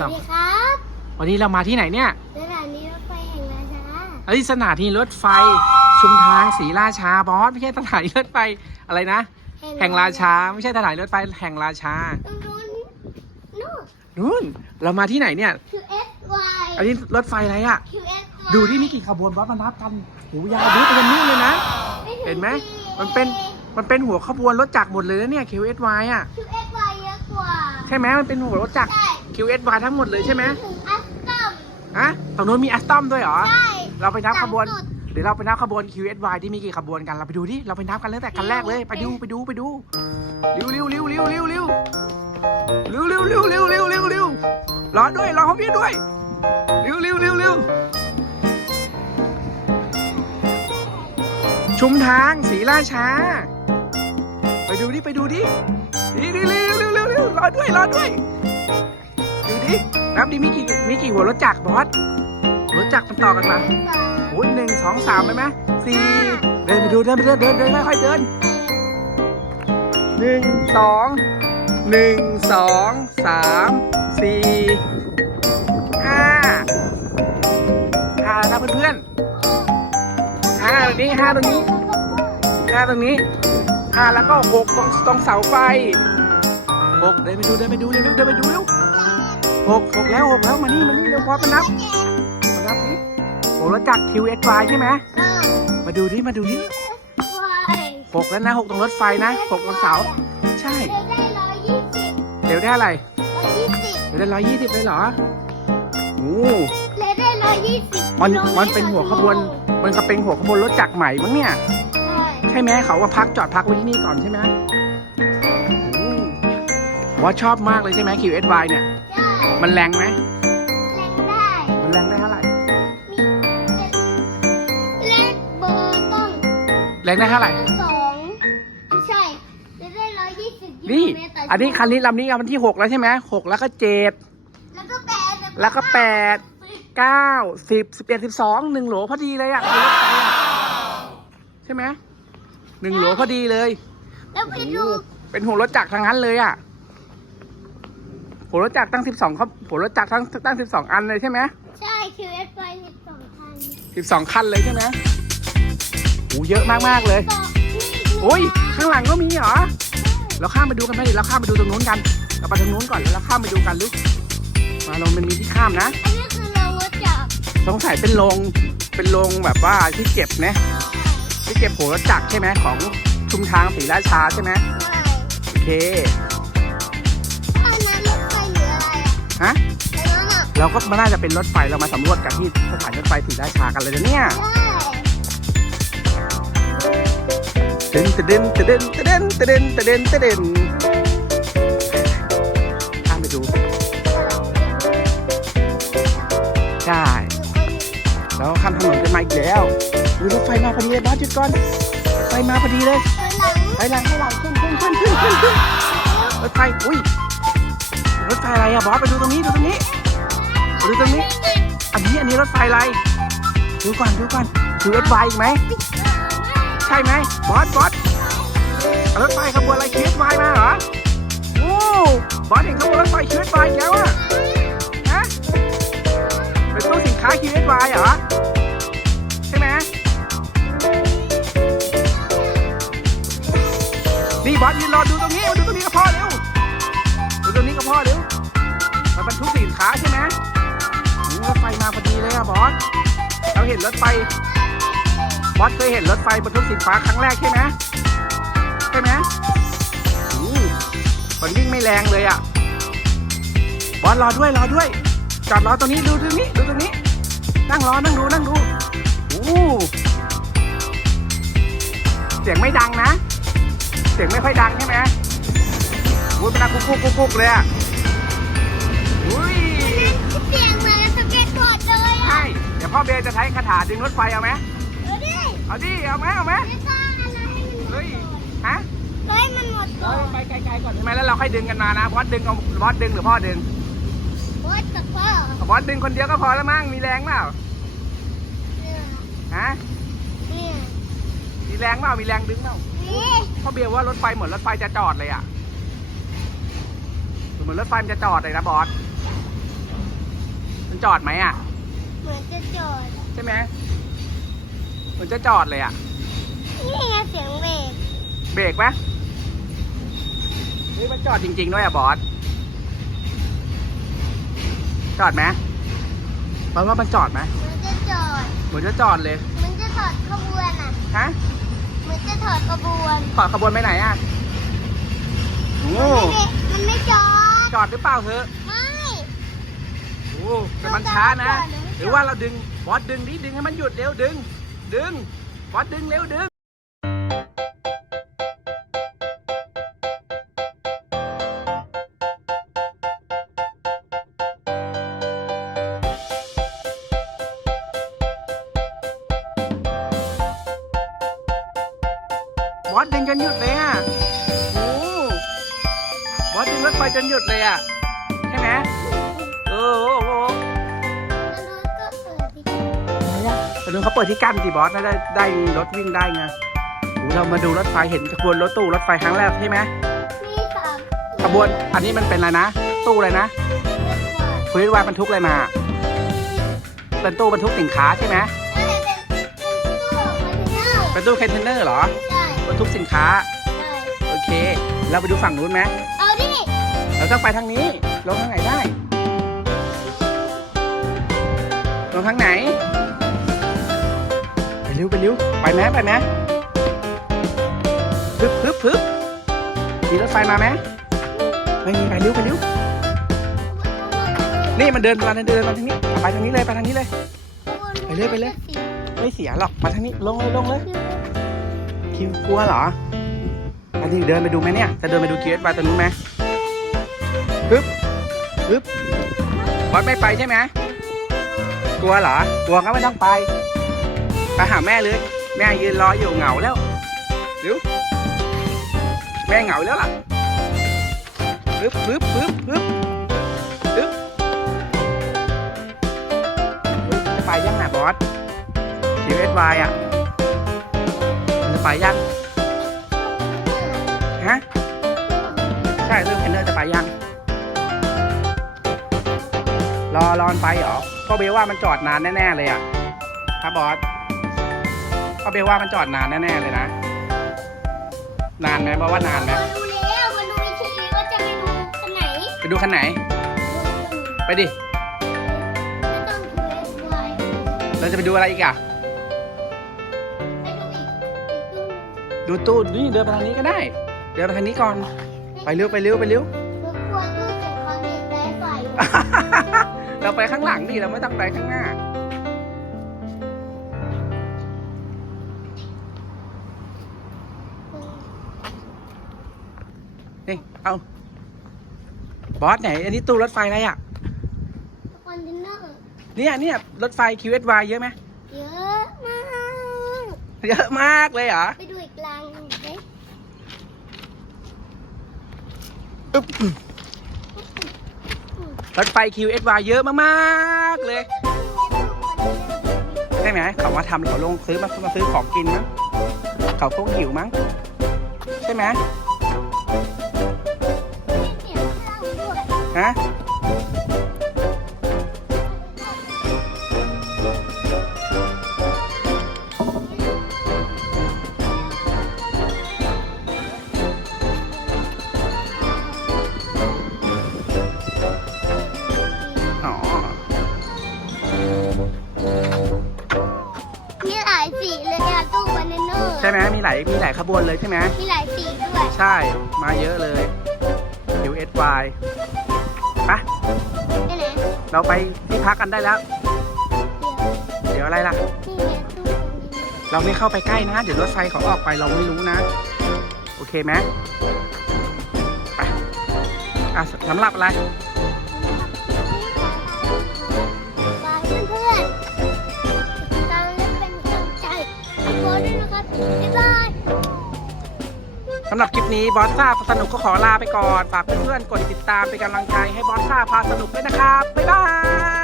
สองสวัสดีครับวันนี้เรามาที่ไหนเนี่ยสถานีรถไฟแห่งราชาเอ้ยสถานีรถไฟชุมทางศรีราชาบอสไม่ใช่สถานีรถไฟอะไรนะ แห่งราชาไม่ใช่สถานีรถไฟแห่งราชาตรงนู้นนู่นนู่นเรามาที่ไหนเนี่ยคือ S Y อันนี้รถไฟอะไรอะ Q S Y ดูที่มีกี่ขบวนบอสมานับกันหูยาวดูไปกันนู่นเลยนะ เห็นไหมมันเป็นมันเป็นหัวขบวนรถจักรหมดเลยนะเนี่ย QSY อะ Q S Y เยอะกว่า ใช่ไหมมันเป็นหัวรถจักร ใช่ QSY ทั้งหมดเลยใช่ไหมถึงอัสตัมฮะตรงนู้นมีอัสตอมด้วยเหรอ ใช่ เราไปนับขบวนหลังสุด เดี๋ยวเราไปนับขบวน QSY ที่มีกี่ขบวนกัน เราไปดูดิ เราไปนับกันตั้งแต่คันแรกเลย ไปดูไปดูไปดูเร็วเร็วเร็วเร็วเร็วเร็วเร็วเร็วเร็วเร็วเร็วเร็วเร็วรอด้วยรอเขาพี่ด้วยเร็วเร็วเร็วเร็วชุมทางศรีราชา ไปดูดิไปดูดิดิดิเร็วเร็วเร็วเร็วรอด้วยรอด้วยดูดิ นับดิมีกี่มีกี่หัวรถจักรบอสรถจักรมันต่อกันมาโอ้ยหนึ่งสองสามไปไหมสี่เดินไปดูเดินไปเดินเดินเดินค่อยๆเดินหนึ่งสองหนึ่งสองสามสี่ห้าห้าแล้วนะเพื่อนๆห้าตรงนี้ห้าตรงนี้ห้าตรงนี้ห้าแล้วก็หกตรงตรงเสาไฟหกเดินไปดูเดินไปดูเร็วๆเดินไปดูเร็ว หกหกแล้วหกแล้วมานี่มานี่เร็วพอมานับมานับนี่โอ้แล้วจักร QSY ใช่ไหมเออมาดูดิมาดูดิ Y หกแล้วนะหกตรงรถไฟนะหกตรงเสาใช่เร็วได้ร้อยยี่สิบเดี๋ยวได้อะไรร้อยยี่สิบเดี๋ยวได้ร้อยยี่สิบเลยเหรอโอ้เร็วได้ร้อยยี่สิบมันมันเป็นหัวขบวน มันก็เป็นหัวขบวนรถจักรใหม่มั้งเนี่ยใช่ใช่ไหมเขามาพักจอดพักไว้ที่นี่ก่อนใช่ไหมโอ้ว่าชอบมากเลยใช่ไหม QSY เนี่ยใช่ มันแรงไหมแรงได้ มันแรงได้เท่าไหร่เลขเบอร์ต้องแรงได้เท่าไหร่ สองไม่ใช่จะได้ร้อยยี่สิบกิโลนี่ เมตรต่ออันนี้ชั่วโมงคันนี้ลำนี้เอามันที่หกแล้วใช่ไหมหกแล้วก็เจ็ด แล้วก็แปดแล้วก็แปด เก้า สิบ สิบเอ็ดสิบสอง หนึ่งโหลพอดีเลยอะในรถไฟอะใช่ไหม หนึ่งโหลพอดีเลย แล้วไปดู เป็นหัวรถจักรทั้งนั้นเลยอะ หัวรถจักรตั้งสิบสองครับหัวรถจักรทั้งตั้งสิบสองอันเลยใช่ไหมใช่ QS ไปสิบสองพันสิบสองคันเลยใช่ไหมโอ้เยอะมากมากๆเลยต่อนี่ดูโอ้ยข้างหลังก็มีเหรอเราข้ามไปดูกันไหมเดี๋ยวเราข้ามไปดูตรงนู้นกันเราไปทางนู้นก่อนแล้วเราข้ามไปดูกันลูกมาลงมันมีที่ข้ามนะอันนี้คือเราวัดจับสงสัยเป็นโรงเป็นโรงแบบว่าที่เก็บนะที่เก็บหัวรถจักรใช่ไหมของชุมทางศรีราชาใช่ไหมใช่โอเค ฮะอันนั้นอะเราก็น่าจะเป็นรถไฟเรามาสำรวจกันที่สถานีรถไฟศรีราชากันเลยนะเนี่ยใช่ตึนตึนตึนตึนตึนตึนตึนตึนข้ามไปดูใช่แล้วข้ามถนนกันมาอีกแล้วดูรถไฟมาพอดีเลยบอสหยุดก่อนไฟมาพอดีเลยข้างหลังไปหลังไปหลังขึ้นขึ้นขึ้นขึ้นขึ้นขึ้นรถไฟอุ้ย รถไฟอะไรอะบอสไปดูตรงนี้ดูตรงนี้ไปดูตรงนี้ อันนี้อันนี้รถไฟอะไรดูก่อนดูก่อนคือรถไฟอีกไหมใช่ไหมบอสบอสรถไฟขบวนอะไรคิวไฟมาเหรอโอ้บอสเห็นขบวนรถไฟคิวไฟแล้วอะฮะเป็นตู้สินค้าคิวไฟเหรอใช่ไหมนี่บอสยืนรอดูตรงนี้มาดูตรงนี้กับพ่อเร็ว ตรงนี้กับพ่อเร็วมันบรรทุกสินค้าใช่ไหมรถไฟมาพอดีเลยอะบอสเราเห็นรถไฟบอสเคยเห็นรถไฟบรรทุกสินค้าครั้งแรกใช่ไหมใช่ไหมโอ้มันวิ่งไม่แรงเลยอะบอสรอด้วยรอด้วย จอดรอตรงนี้ดูตรงนี้ดูตรงนี้ นั่งรอนั่งดูนั่งดูโอ้เสียงไม่ดังนะ เสียงไม่ค่อยดังใช่ไหม อ้ยเป็นนักกุ๊กกุ๊กกุ๊กกุ๊กเลยอะอุ้ยเสียงเหมือนสเก็ตบอร์ดเลยอะใช่เดี๋ยวพ่อเบลจะใช้คาถาดึงรถไฟเอาไหมดูดิเอาดิเอาไหมเอาไหมไม่ต้องอะไรให้มันหมเฮ้ดยฮะเฮ้ยมันหมดก่อนไปไกลๆก่อนใช่ไหมแล้วเราค่อยดึงกันมานะบอสดึงเอาบอสดึงหรือพ่อดึงวัดกับพ่อเอาบอสดึงคนเดียวก็พอแล้วมั้งมีแรงเปล่าเนี่ยฮะเนี่ยมีแรงเปล่ามีแรงดึงเปล่านี่พ่อเบลว่ารถไฟเหมือนรถไฟจะจอดเลยอะ เหมือนรถไฟมันจะจอดเลยนะบอส มันจอดไหมอะ เหมือนจะจอด ใช่ไหมเหมือนจะจอดเลยอะ นี่ไงเสียงเบรก เบรกปะเฮ้ยมันจอดจริง ๆ ด้วยอะบอส จอดไหมบอสว่ามันจอดไหมเหมือนจะจอด เหมือนจะจอดเลยเหมือนจะถอดขบวนอะ ฮะเหมือนจะถอดขบวน ถอดขบวนไปไหนอะ โอ้ มันไม่ได้มันไม่จอด จอดหรือเปล่าเธอะไม่โอ้แต่มันช้านะ หรือว่าเราดึงบอสดึงดิดึงให้มันหยุดเร็วดึง ดึงบอสดึงเร็วดึงบอสดึงจนหยุดเลยอะโอ้บอส ดึงรถไฟจนหยุดเลยอะ ใช่ไหมเออโอ้โหแล้วรถก็เปิดดิแต่ดูเขาเปิดที่กั้นสิบอสไม่ได้ได้รถวิ่งได้ไงโอ้เรามาดูรถไฟเห็นขบวนรถตู้รถไฟครั้งแรกใช่ไหมมีสามขบวนอันนี้มันเป็นอะไรนะ ตู้อะไรนะเลือกว่าคุยว่าบรรทุกอะไรมา เป็นตู้บรรทุกสินค้าใช่ไหมใช่เป็นเป็นตู้คอนเทนเนอร์เป็นตู้คอนเทนเนอร์เหรอใช่บรรทุกสินค้าใช่โอเค เราไปดูฝั่งนู้นไหม เราต้องไปทางนี้ ลงทางไหนได้ ลงทางไหน ไปเร็วไปเร็วไปไหมไปไหมพึบพึบพึบมีรถไฟมาไหมไม่มีไปเร็วไปเร็วนี่มันเดินมาเดินเดินมาทางนี้ ไปทางนี้เลยไปทางนี้เลย ไปเลยไปเลย ไม่เสียหรอกมาทางนี้ลงเลยลงเลยคิวกลัวเหรอไปดิเดินไปดูไหมเนี่ย จะเดินไปดูคิวเอสวาตรงนู้นไหม ปึ๊บบอสไม่ไปใช่ไหมกลัวเหรอกลัวก็ไม่ต้องไป ไปหาแม่เลย แม่ยืนรออยู่เหงาแล้วเดี๋ยวแม่เหงาแล้วล่ะปึ๊บปึ๊บปึ๊บปึ๊บปึ๊บจะไปยังน่ะบอสคิวเอสวอะจะไปยังฮะใช่เรื่องเทนเนอร์จะไปยัง รอรอนไปเหรอพ่อเบลว่ามันจอดนานแน่ๆเลยอะครับบอสพ่อเบลว่ามันจอดนานแน่ๆเลยนะ นานไหมบอกว่านานไหมมาดูแล้วมาดูในทีวีว่าจะไปดูคันไหนไปดูคันไหน ไปดิไม่ต้องดูเอสไวเราจะไปดูอะไรอีกอะไปดูอีกอีกตู้ดูตู้นี่เดินไปทางนี้ก็ได้ เดินไปทางนี้ก่อน ไปเร็วไปเร็วไปเร็วรบกวนตู้เก็บคอนเทนต์ได้ไฟ เราไปข้างหลังนี่เราไม่ต้องไปข้างหน้า นี่ เอา บอสไหน อันนี้ตู้รถไฟอะไรอะคอนเทนเนอร์เนี่ยเนี่ยรถไฟ QSY เยอะไหมเยอะมาก เยอะมากเลยเหรอ ไปดูอีกรางหนึ่งสิปึ๊บ รถไฟ QSY เยอะมากๆเลย ใช่ไหมเขามาทำเขาลงซื้อมามาซื้อของกินมั้งเขาคงหิวมั้ง ใช่ไหมฮะ ลายมีหลายขบวนเลยใช่ไหมมีหลายสีด้วยใช่มาเยอะเลย QSY ไปะไปไหนเราไปที่พักกันได้แล้ว เดี๋ยวอะไรล่ะนี่ไงตู้คอนเทนเนอร์เราไม่เข้าไปใกล้นะ เดี๋ยวรถไฟเขาออกไปเราไม่รู้นะ โอเคไหมไปอะสำหรับอะไรฝากเพื่อนๆติดตามและเป็นกำลังใจให้โค้ชด้วยนะครับบ๊ายบาย สำหรับคลิปนี้บอสซ่าพาสนุกก็ขอลาไปก่อน ฝากเพื่อนๆกดติดตามเป็นกำลังใจให้บอสซ่าพาสนุกด้วยนะครับ บ๊ายบาย